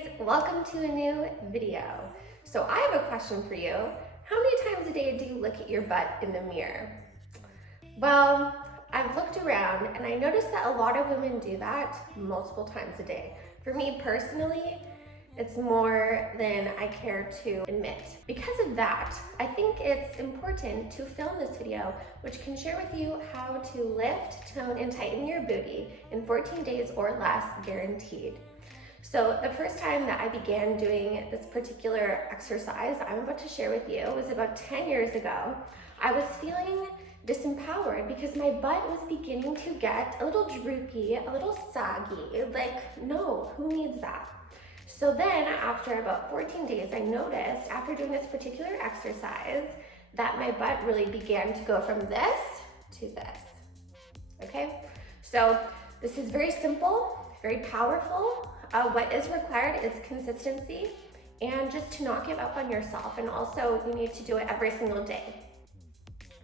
ladies, welcome to a new video. So I have a question for you. How many times a day do you look at your butt in the mirror? Well, I've looked around and I noticed that a lot of women do that multiple times a day. For me personally, it's more than I care to admit. Because of that, I think it's important to film this video, which can share with you how to lift, tone, and tighten your booty in 14 days or less, guaranteed. So the first time that I began doing this particular exercise I'm about to share with you was about 10 years ago. I was feeling disempowered because my butt was beginning to get a little droopy, a little saggy. Like, no, who needs that? So then after about 14 days, I noticed after doing this particular exercise that my butt really began to go from this to this, okay? So this is very simple, very powerful. What is required is consistency and just to not give up on yourself. And also you need to do it every single day.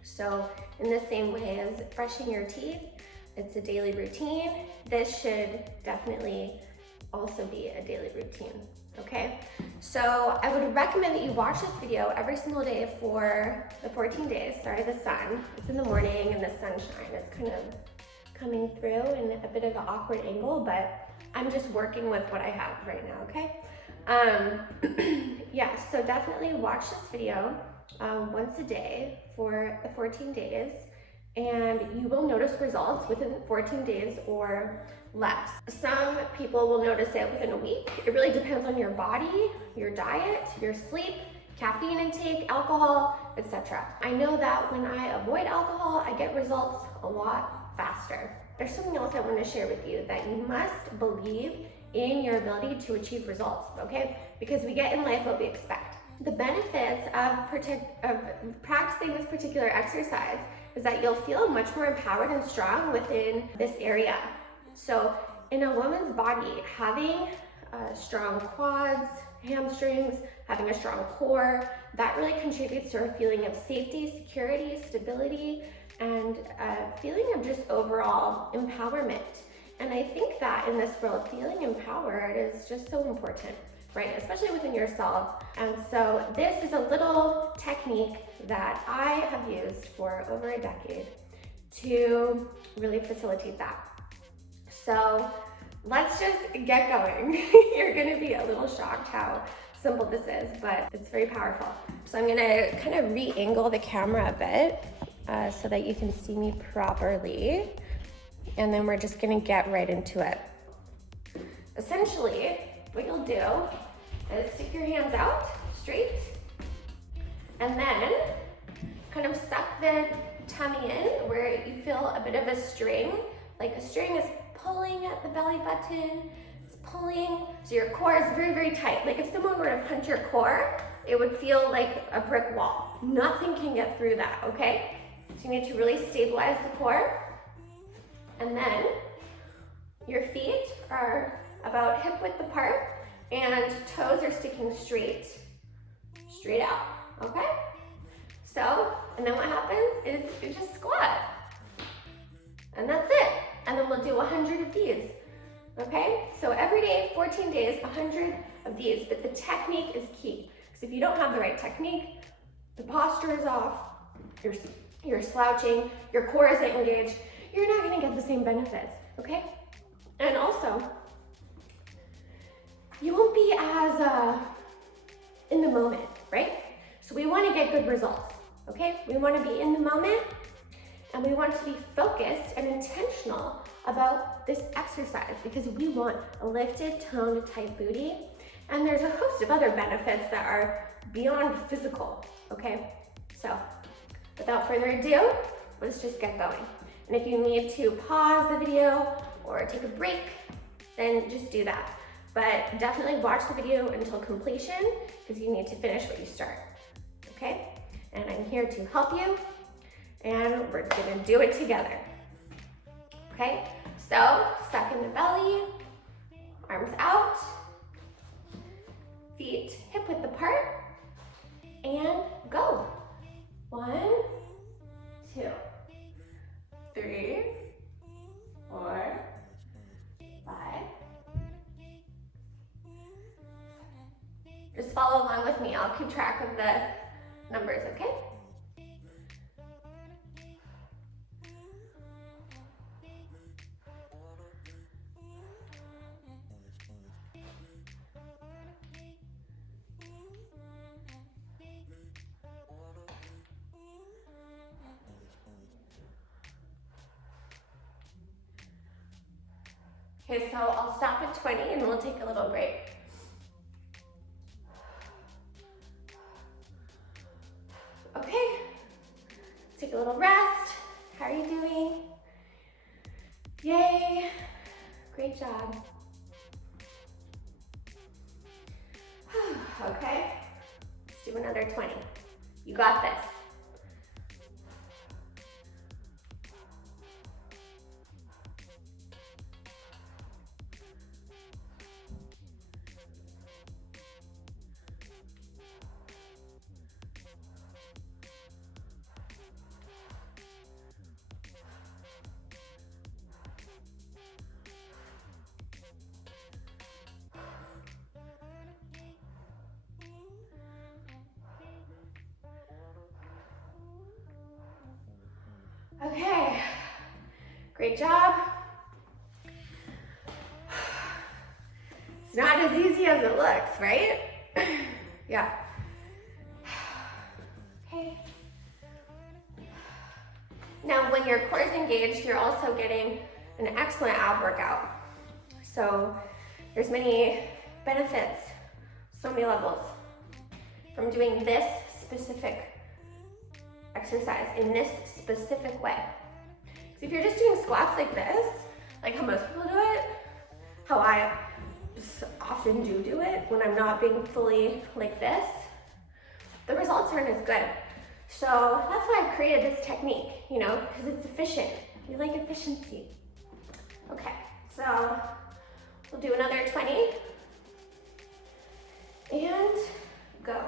So in the same way as brushing your teeth, it's a daily routine. This should definitely also be a daily routine, okay? So I would recommend that you watch this video every single day for the 14 days. Sorry, the sun. It's in the morning and the sunshine. It's kind of coming through in a bit of an awkward angle, but I'm just working with what I have right now, okay? Yeah, so definitely watch this video once a day for the 14 days, and you will notice results within 14 days or less. Some people will notice it within a week. It really depends on your body, your diet, your sleep, caffeine intake, alcohol, etc. I know that when I avoid alcohol, I get results a lot faster. There's something else I want to share with you, that you must believe in your ability to achieve results, okay? Because we get in life what we expect. The benefits of practicing this particular exercise is that you'll feel much more empowered and strong within this area. So in a woman's body, having strong quads, hamstrings, having a strong core, that really contributes to a feeling of safety, security, stability, and a feeling of just overall empowerment. And I think that in this world, feeling empowered is just so important, right? Especially within yourself. And so this is a little technique that I have used for over a decade to really facilitate that. So let's just get going. You're gonna be a little shocked how simple this is, but it's very powerful. So I'm gonna kind of re-angle the camera a bit so that you can see me properly. And then we're just gonna get right into it. Essentially, what you'll do is stick your hands out straight, and then kind of suck the tummy in where you feel a bit of a string, like a string is pulling at the belly button, it's pulling, so your core is very, very tight. Like if someone were to punch your core, it would feel like a brick wall. Nothing can get through that, okay? So you need to really stabilize the core. And then your feet are about hip width apart and toes are sticking straight out, okay? So, and then what happens is you just squat. And that's it. And then we'll do 100 of these, okay? So every day, 14 days, 100 of these, but the technique is key. Because if you don't have the right technique, the posture is off, you're slouching, your core isn't engaged, you're not gonna get the same benefits, okay? And also, you won't be as in the moment, right? So we wanna get good results, okay? We wanna be in the moment, and we want to be focused and intentional about this exercise because we want a lifted, toned, tight booty. And there's a host of other benefits that are beyond physical, okay? So without further ado, let's just get going. And if you need to pause the video or take a break, then just do that. But definitely watch the video until completion because you need to finish what you start, okay? And I'm here to help you, and we're gonna do it together, okay? So, suck in the belly, arms out, feet hip width apart, and go. 1, 2, 3, 4, 5, Just follow along with me. I'll keep track of the numbers, okay? Okay, so I'll stop at 20 and we'll take a little break. Okay, take a little rest. How are you doing? Yay, great job. Okay, let's do another 20. You got this. Okay, great job. It's not as easy as it looks, right? Yeah. Okay. Now, when your core is engaged, you're also getting an excellent ab workout. So there's many benefits, so many levels from doing this specific exercise in this specific way. So if you're just doing squats like this, like how most people do it, how I often do it when I'm not being fully like this, the results aren't as good. So that's why I've created this technique, you know, because it's efficient. We like efficiency. Okay, so we'll do another 20 and go.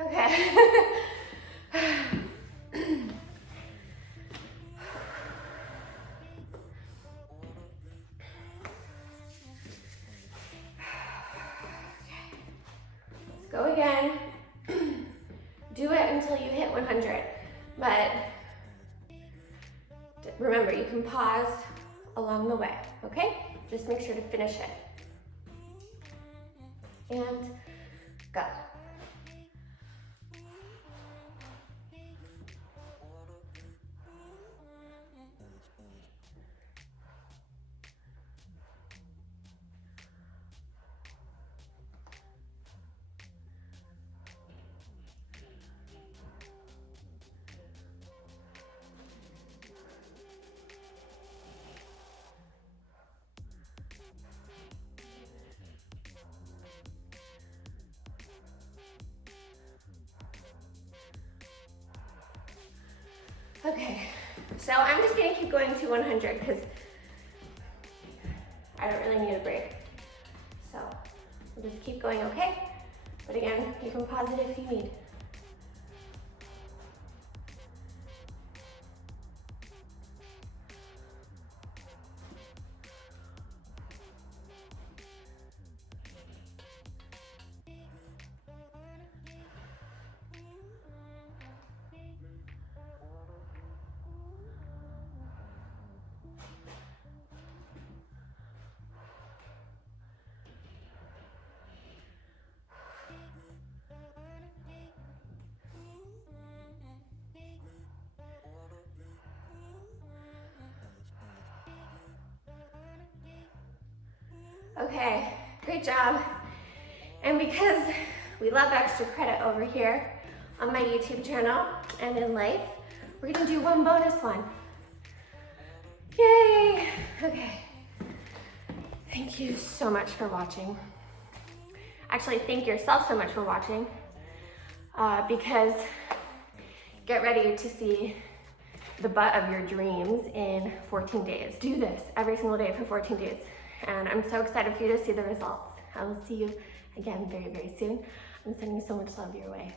Okay. Let's go again. Do it until you hit 100. But remember, you can pause along the way, okay? Just make sure to finish it. And go. Okay, so I'm just gonna keep going to 100 because I don't really need a break. So we'll just keep going, okay? But again, you can pause it if you need. Okay, great job. And because we love extra credit over here on my YouTube channel and in life, we're gonna do one bonus one. Yay! Okay. Thank you so much for watching. Actually, thank yourself so much for watching, because get ready to see the butt of your dreams in 14 days. Do this every single day for 14 days. And I'm so excited for you to see the results. I will see you again very, very soon. I'm sending so much love your way.